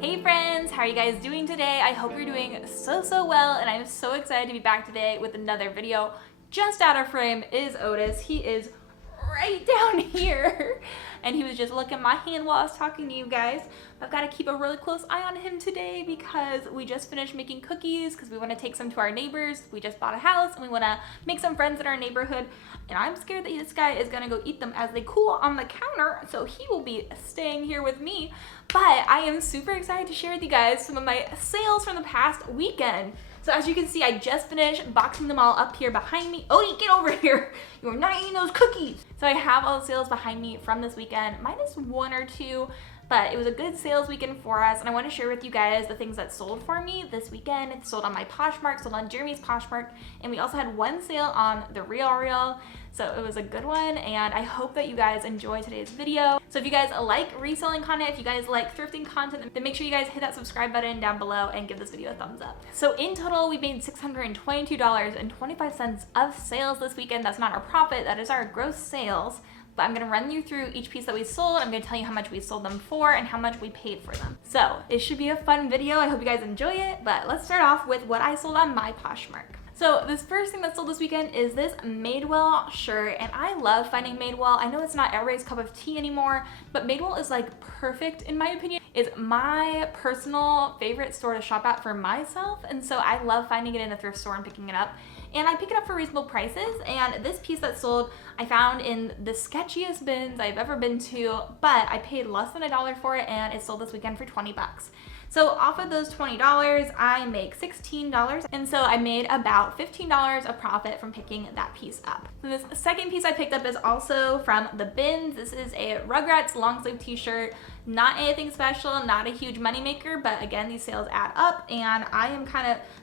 Hey friends, how are you guys doing today? I hope you're doing so well, and I'm so excited to be back today with another video. Just out of frame is Otis. He is right down here, and he was just looking at my hand while I was talking to you guys. I've got to keep a really close eye on him today because we just finished making cookies because we want to take some to our neighbors. We just bought a house and we want to make some friends in our neighborhood, and I'm scared that this guy is going to go eat them as they cool on the counter, so he will be staying here with me. But I am super excited to share with you guys some of my sales from the past weekend. So as you can see, I just finished boxing them all up here behind me. Odie, get over here. You're not eating those cookies. So I have all the sales behind me from this weekend, minus one or two, but it was a good sales weekend for us, and I want to share with you guys the things that sold for me this weekend. It sold on my Poshmark, sold on Jeremy's Poshmark, and we also had one sale on the Real. So it was a good one, and I hope that you guys enjoy today's video. So if you guys like reselling content, if you guys like thrifting content, then make sure you guys hit that subscribe button down below and give this video a thumbs up. So in total, we made $622.25 of sales this weekend. That's not our profit, that is our gross sales. But I'm gonna run you through each piece that we sold. I'm gonna tell you how much we sold them for and how much we paid for them. So it should be a fun video. I hope you guys enjoy it, but let's start off with what I sold on my Poshmark. So this first thing that sold this weekend is this Madewell shirt, and I love finding Madewell. I know it's not everybody's cup of tea anymore, but Madewell is like perfect in my opinion. It's my personal favorite store to shop at for myself, and so I love finding it in a thrift store and picking it up. And I pick it up for reasonable prices, and this piece that sold I found in the sketchiest bins I've ever been to, but I paid less than $1 for it, and it sold this weekend for 20 bucks. So off of those $20, I make $16, and so I made about $15 of profit from picking that piece up. So this second piece I picked up is also from the bins. This is a Rugrats long sleeve t-shirt. Not anything special, not a huge moneymaker, but again, these sales add up, and I am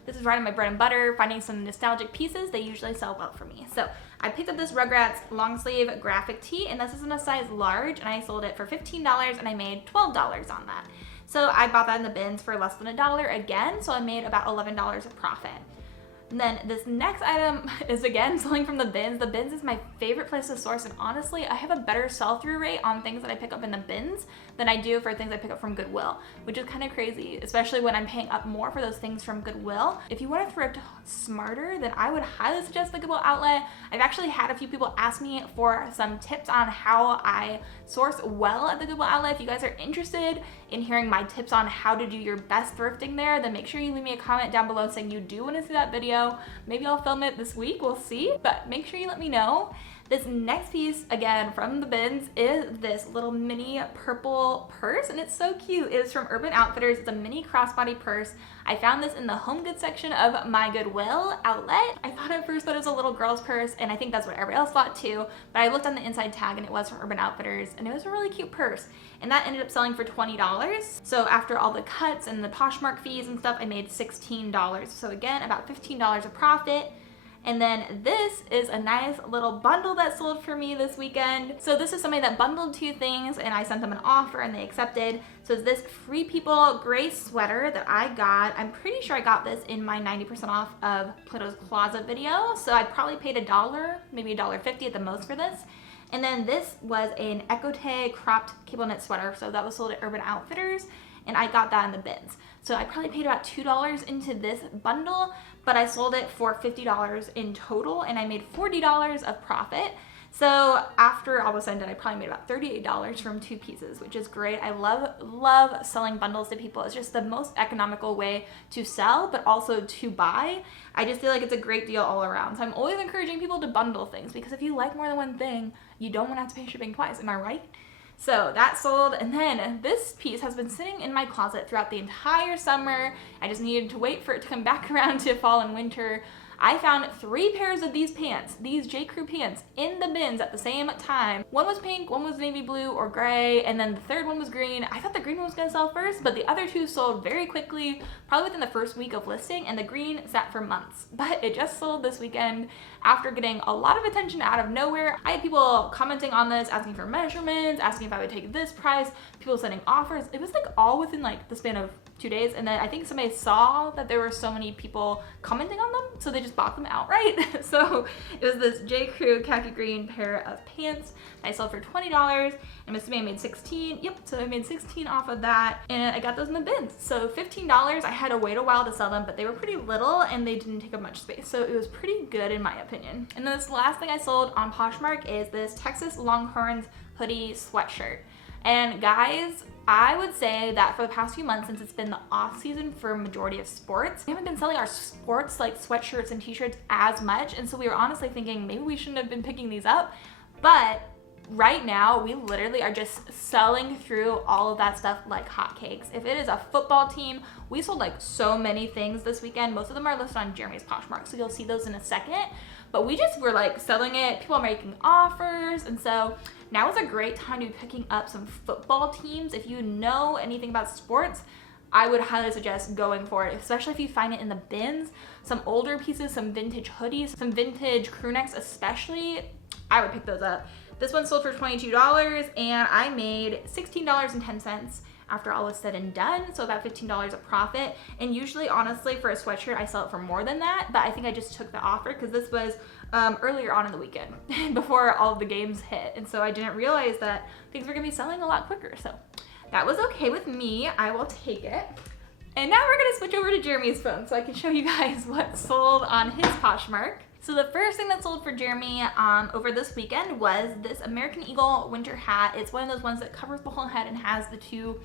this is right on my bread and butter, finding some nostalgic pieces. They usually sell well for me. So I picked up this Rugrats long sleeve graphic tee, and this is in a size large, and I sold it for $15, and I made $12 on that. So I bought that in the bins for less than $1 again, so I made about $11 of profit. And then this next item is again selling from the bins. The bins is my favorite place to source, and honestly, I have a better sell-through rate on things that I pick up in the bins than I do for things I pick up from Goodwill, which is kind of crazy, especially when I'm paying up more for those things from Goodwill. If you want to thrift smarter, then I would highly suggest the Goodwill Outlet. I've actually had a few people ask me for some tips on how I source well at the Goodwill Outlet. If you guys are interested in hearing my tips on how to do your best thrifting there, then make sure you leave me a comment down below saying you do want to see that video. Maybe I'll film it this week, we'll see, but make sure you let me know. This next piece, again from the bins, is this little mini purple purse, and it's so cute. It is from Urban Outfitters. It's a mini crossbody purse. I found this in the home goods section of my Goodwill Outlet. I thought at first that it was a little girl's purse, and I think that's what everybody else thought too, but I looked on the inside tag and it was from Urban Outfitters, and it was a really cute purse, and that ended up selling for $20. So after all the cuts and the Poshmark fees and stuff, I made $16. So again, about $15 of profit. And then this is a nice little bundle that sold for me this weekend. So this is somebody that bundled two things, and I sent them an offer and they accepted. So it's this Free People gray sweater that I got. I'm pretty sure I got this in my 90% off of Plato's Closet video. So I probably paid $1, maybe $1.50 at the most for this. And then this was an Ekote cropped cable knit sweater. So that was sold at Urban Outfitters, and I got that in the bins. So I probably paid about $2 into this bundle, but I sold it for $50 in total, and I made $40 of profit. So after all was said and done, I probably made about $38 from two pieces, which is great. I love selling bundles to people. It's just the most economical way to sell, but also to buy. I just feel like it's a great deal all around. So I'm always encouraging people to bundle things, because if you like more than one thing, you don't want to have to pay shipping twice. Am I right? So that sold, and then this piece has been sitting in my closet throughout the entire summer. I just needed to wait for it to come back around to fall and winter. I found 3 pairs of these pants, these J. Crew pants, in the bins at the same time. One was pink, one was navy blue or gray, and then the third one was green. I thought the green one was gonna sell first, but the other two sold very quickly, probably within the first week of listing, and the green sat for months. But it just sold this weekend after getting a lot of attention out of nowhere. I had people commenting on this, asking for measurements, asking if I would take this price, people sending offers. It was like all within like the span of 2 days, and then I think somebody saw that there were so many people commenting on them, so they just bought them outright. So it was this J. Crew khaki green pair of pants I sold for $20, and Miss May made 16. Yep, so I made 16 off of that, and I got those in the bins. So $15. I had to wait a while to sell them, but they were pretty little and they didn't take up much space, so it was pretty good in my opinion. And then this last thing I sold on Poshmark is this Texas Longhorns hoodie sweatshirt. And guys, I would say that for the past few months, since it's been the off season for a majority of sports, we haven't been selling our sports like sweatshirts and t-shirts as much. And so we were honestly thinking maybe we shouldn't have been picking these up. But right now, we literally are just selling through all of that stuff like hotcakes. If it is a football team, we sold like so many things this weekend. Most of them are listed on Jeremy's Poshmark, so you'll see those in a second. But we just were like selling it. People are making offers. And so now is a great time to be picking up some football teams. If you know anything about sports, I would highly suggest going for it, especially if you find it in the bins. Some older pieces, some vintage hoodies, some vintage crew necks especially, I would pick those up. This one sold for $22 and I made $16.10 after all was said and done, so about $15 a profit. And usually, honestly, for a sweatshirt, I sell it for more than that, but I think I just took the offer because this was earlier on in the weekend before all of the games hit. And so I didn't realize that things were gonna be selling a lot quicker. So that was okay with me. I will take it. And now we're gonna switch over to Jeremy's phone so I can show you guys what sold on his Poshmark. So the first thing that sold for Jeremy over this weekend was this American Eagle winter hat. It's one of those ones that covers the whole head and has the two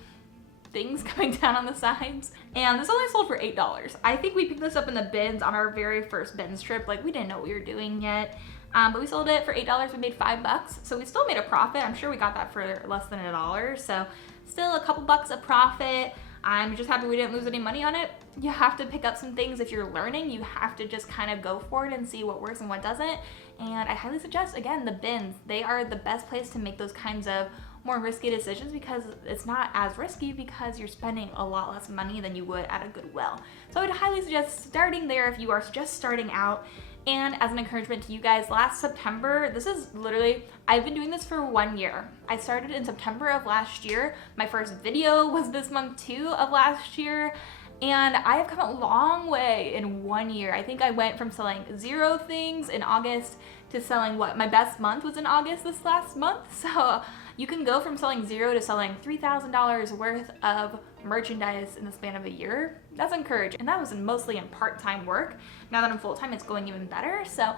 things coming down on the sides. And this only sold for $8. I think we picked this up in the bins on our very first bins trip. Like, we didn't know what we were doing yet. But we sold it for $8. We made $5. So we still made a profit. I'm sure we got that for less than $1. So still a couple bucks a profit. I'm just happy we didn't lose any money on it. You have to pick up some things if you're learning. You have to just kind of go for it and see what works and what doesn't. And I highly suggest, again, the bins. They are the best place to make those kinds of more risky decisions because it's not as risky because you're spending a lot less money than you would at a Goodwill. So I would highly suggest starting there if you are just starting out. And as an encouragement to you guys, last September, this is literally, I've been doing this for 1 year. I started in September of last year. My first video was this month too of last year. And I have come a long way in 1 year. I think I went from selling 0 things in August to selling my best month was in August this last month. So you can go from selling 0 to selling $3,000 worth of merchandise in the span of a year. That's encouraging. And that was mostly in part-time work. Now that I'm full-time, it's going even better. So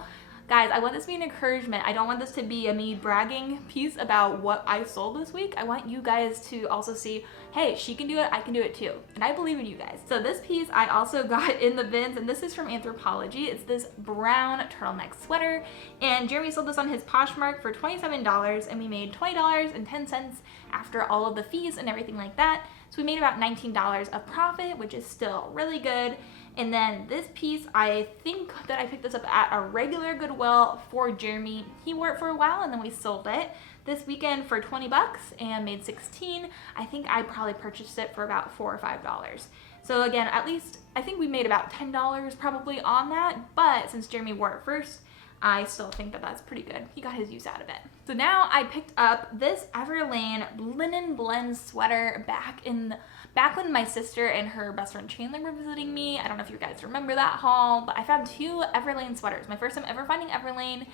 guys, I want this to be an encouragement. I don't want this to be a me bragging piece about what I sold this week. I want you guys to also see, hey, she can do it, I can do it too. And I believe in you guys. So this piece I also got in the bins, and this is from Anthropologie. It's this brown turtleneck sweater. And Jeremy sold this on his Poshmark for $27, and we made $20.10 after all of the fees and everything like that. So we made about $19 of profit, which is still really good. And then this piece, I think that I picked this up at a regular Goodwill for Jeremy. He wore it for a while and then we sold it this weekend for $20 and made 16. I think I probably purchased it for about $4 or $5. So again, at least I think we made about $10 probably on that. But since Jeremy wore it first, I still think that that's pretty good. He got his use out of it. So now I picked up this Everlane linen blend sweater back when my sister and her best friend Chandler were visiting me. I don't know if you guys remember that haul, but I found 2 Everlane sweaters. My first time ever finding Everlane,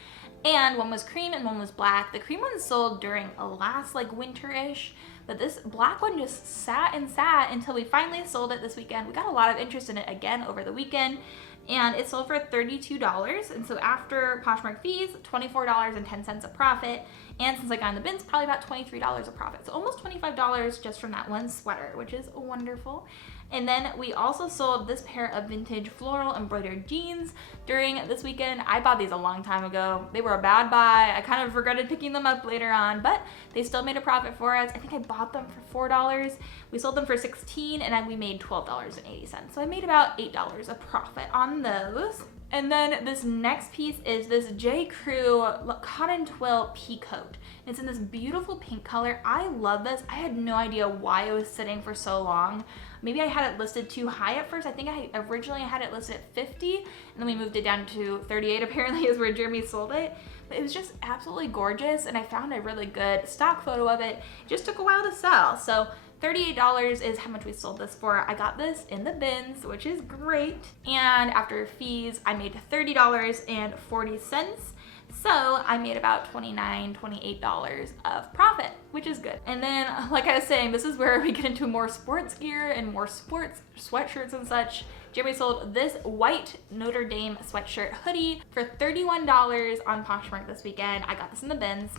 and one was cream and one was black. The cream one sold during a last like winter-ish, but this black one just sat and sat until we finally sold it this weekend. We got a lot of interest in it again over the weekend, and it sold for $32. And so after Poshmark fees, $24.10 a profit. And since I got in the bins, probably about $23 a profit. So almost $25 just from that one sweater, which is wonderful. And then we also sold this pair of vintage floral embroidered jeans during this weekend. I bought these a long time ago. They were a bad buy. I kind of regretted picking them up later on, but they still made a profit for us. I think I bought them for $4. We sold them for $16, and then we made $12.80. So I made about $8 of profit on those. And then this next piece is this J. Crew cotton twill pea coat. It's in this beautiful pink color. I love this. I had no idea why it was sitting for so long. Maybe I had it listed too high at first. I think I originally had it listed at 50, and then we moved it down to 38 apparently is where Jeremy sold it. But it was just absolutely gorgeous, and I found a really good stock photo of it. It just took a while to sell. So $38 is how much we sold this for. I got this in the bins, which is great. And after fees, I made $30.40. So I made about $29, $28 of profit, which is good. And then, like I was saying, this is where we get into more sports gear and more sports sweatshirts and such. Jeremy sold this white Notre Dame sweatshirt hoodie for $31 on Poshmark this weekend. I got this in the bins.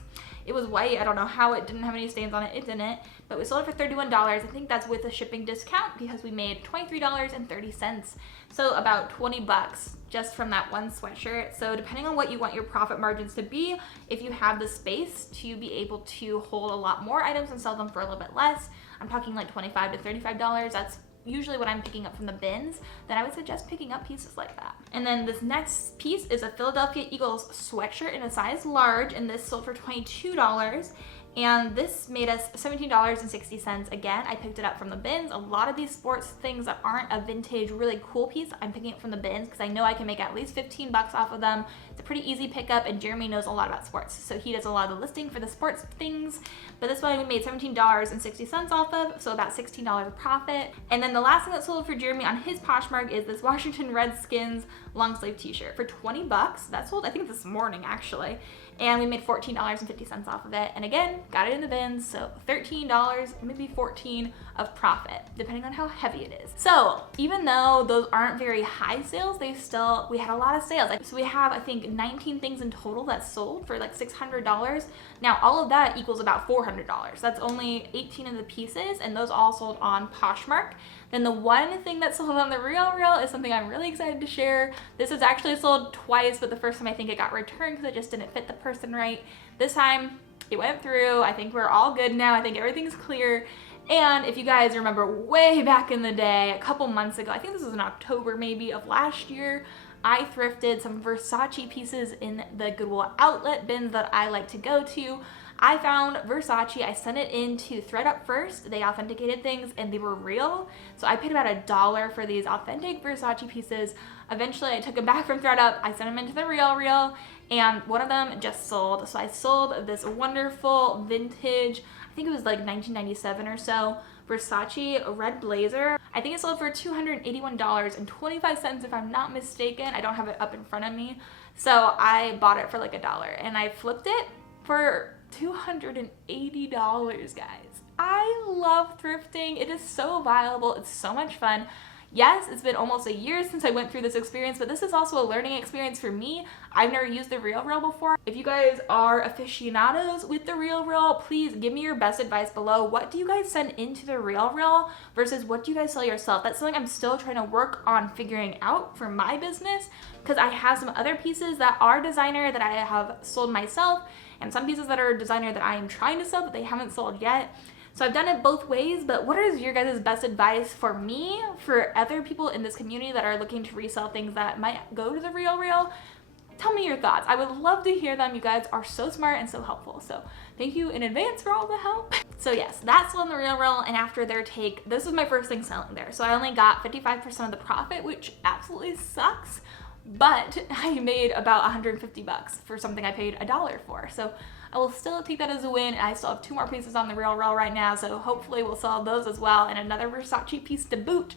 It was white. I don't know how it didn't have any stains on it. It didn't. But we sold it for $31. I think that's with a shipping discount because we made $23.30. So about 20 bucks just from that one sweatshirt. So depending on what you want your profit margins to be, if you have the space to be able to hold a lot more items and sell them for a little bit less, I'm talking like $25 to $35. That's usually what I'm picking up from the bins, then I would suggest picking up pieces like that. And then this next piece is a Philadelphia Eagles sweatshirt in a size large, and this sold for $22. And this made us $17.60. Again, I picked it up from the bins. A lot of these sports things that aren't a vintage, really cool piece, I'm picking it from the bins because I know I can make at least 15 bucks off of them. It's a pretty easy pickup, and Jeremy knows a lot about sports, so he does a lot of the listing for the sports things. But this one we made $17.60 off of, so about $16 of profit. And then the last thing that sold for Jeremy on his Poshmark is this Washington Redskins long sleeve t-shirt for 20 bucks. That sold, I think, this morning actually. And we made $14.50 off of it. And again, got it in the bins, so $13, maybe $14 of profit, depending on how heavy it is. So even though those aren't very high sales, we had a lot of sales. So we have, I think, 19 things in total that sold for like $600. Now all of that equals about $400. That's only 18 of the pieces, and those all sold on Poshmark. Then the one thing that sold on the RealReal is something I'm really excited to share. This was actually sold twice, but the first time I think it got returned because it just didn't fit the person right. This time it went through. I think we're all good now. I think everything's clear. And if you guys remember way back in the day, a couple months ago, I think this was in October maybe of last year, I thrifted some Versace pieces in the Goodwill Outlet bins that I like to go to. I found Versace, I sent it in to ThredUp first. They authenticated things and they were real. So I paid about $1 for these authentic Versace pieces. Eventually I took them back from ThredUp, I sent them into the RealReal, and one of them just sold. So I sold this wonderful vintage, I think it was like 1997 or so, Versace red blazer. I think it sold for $281.25 if I'm not mistaken. I don't have it up in front of me. So I bought it for like $1 and I flipped it for $280, guys. I love thrifting. It is so viable. It's so much fun. Yes, it's been almost a year since I went through this experience, but this is also a learning experience for me. I've never used the RealReal before. If you guys are aficionados with the RealReal, please give me your best advice below. What do you guys send into the RealReal versus what do you guys sell yourself? That's something I'm still trying to work on figuring out for my business, because I have some other pieces that are designer that I have sold myself, and some pieces that are designer that I am trying to sell but they haven't sold yet. So I've done it both ways, but what is your guys' best advice for me, for other people in this community that are looking to resell things that might go to the RealReal? Tell me your thoughts. I would love to hear them. You guys are so smart and so helpful. So thank you in advance for all the help. So yes, that's on the RealReal, and after their take, this was my first thing selling there. So I only got 55% of the profit, which absolutely sucks. But I made about 150 bucks for something I paid $1 for. So I will still take that as a win. I still have 2 more pieces on the RealReal right now, so hopefully we'll sell those as well, and another Versace piece to boot.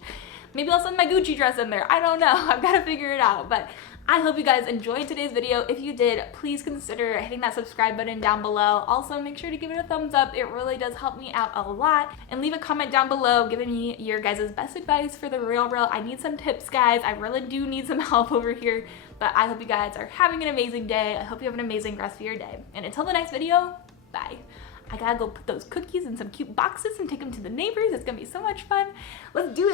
Maybe I'll send my Gucci dress in there. I don't know. I've got to figure it out. But I hope you guys enjoyed today's video. If you did, please consider hitting that subscribe button down below. Also, make sure to give it a thumbs up. It really does help me out a lot. And leave a comment down below giving me your guys' best advice for the RealReal. I need some tips, guys. I really do need some help over here. But I hope you guys are having an amazing day. I hope you have an amazing rest of your day. And until the next video, bye. I gotta go put those cookies in some cute boxes and take them to the neighbors. It's gonna be so much fun. Let's do it.